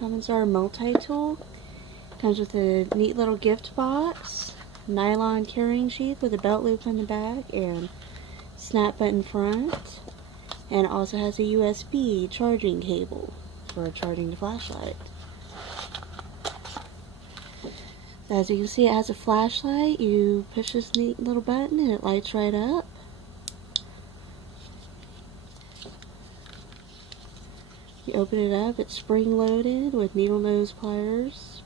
Comenzar Multitool. Comes with a neat little gift box, nylon carrying sheath with a belt loop on the back and snap button front, and it also has a USB charging cable for charging the flashlight. As you can see, it has a flashlight. You push this neat little button and it lights right up. You open it up, it's spring loaded with needle nose pliers.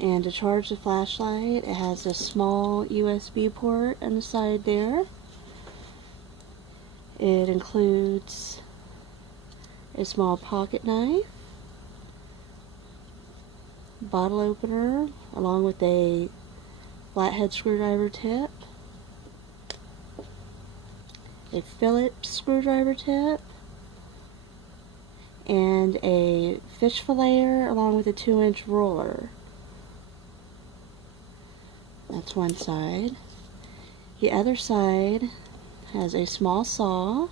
And to charge the flashlight, it has a small USB port on the side there. It includes a small pocket knife, bottle opener, along with a flathead screwdriver tip, a Phillips screwdriver tip, and a fish fillets along with a 2-inch roller. That's one side. The other side has a small saw,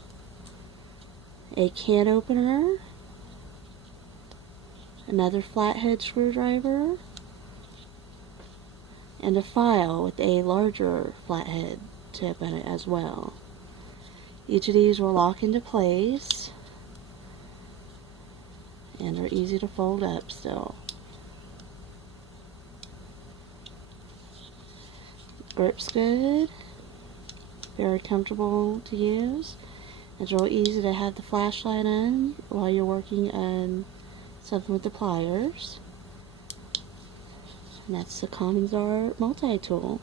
a can opener, another flathead screwdriver, and a file with a larger flathead tip in it as well. Each of these will lock into place and are easy to fold up still. Grip's good, very comfortable to use. It's real easy to have the flashlight on while you're working on something with the pliers. And that's the Comenzar Multitool.